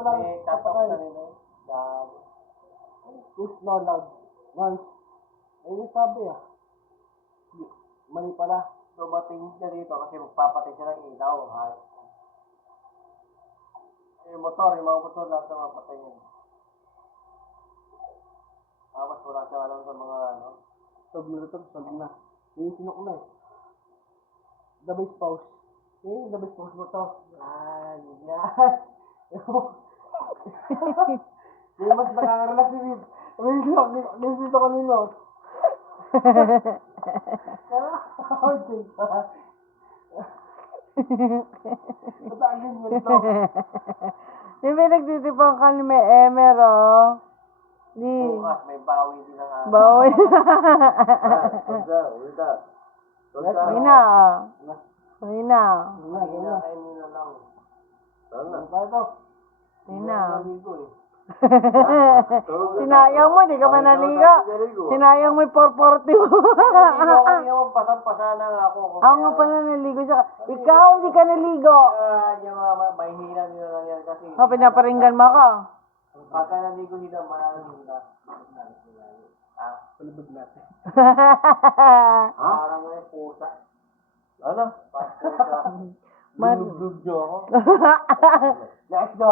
May cut-off na rin eh. Is no loud noise. Ayun sabi mali pala. Dumating siya dito kasi magpapatay siya ng ilaw. Ha? Yung motor, yung mga motor lahat na mapatay yun. Tapos wala siya alam sa mga ano. Solve na. Yung sinok na eh. The base pause. The base pause mo to. Yan. Yung mas nakaka-relax si Bid. May dito kanino. Patagin mo ito. Yung may nagtitipang ka ni may emer, oh. Bukas, may bawi din ang araw. Bawi. Wala. Hina, oh. Hina. Kainin na lang. Hina. Naligo eh. Sinayang mo, di ka man naligo. Sinayang mo yung 440 mo. Naligo kami yung pasang-pasa na nga ako. Ako nga pala naligo siya. Ikaw, hindi ka naligo. Yung mga mahihila nila lang yan kasi. O, pinaparinggan mo ako. Pagka naligo nila, malalim nila. Palibag natin. Parang may pusa. Ano? Pusa. Lulog nyo ako. Let's go.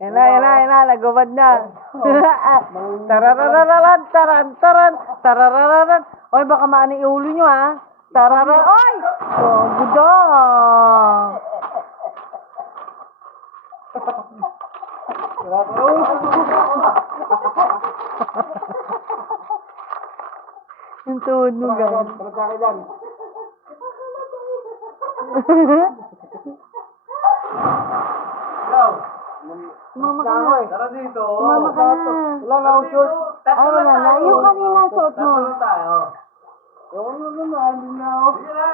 Yan na, nagubad na. Tararararan, tararararan. Oy, baka maani ulo nyo, ha? Tarararan, oy! Oh, gudong. Yung tunog, ah. Palagkakilan. Yo! Sumama ka na. Tara dito. Sumama ka na. Wala na akong short. Ay, wala na. Yung kanina suot mo. Tatlo tayo. Ewan mo na, hindi na ako. Sige na.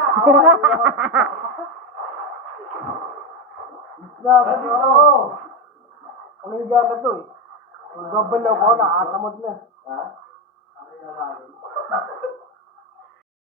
Tara dito. Ang higa na to eh. Babalaw ko, nakatamod na. Ha? Ano yung lagi?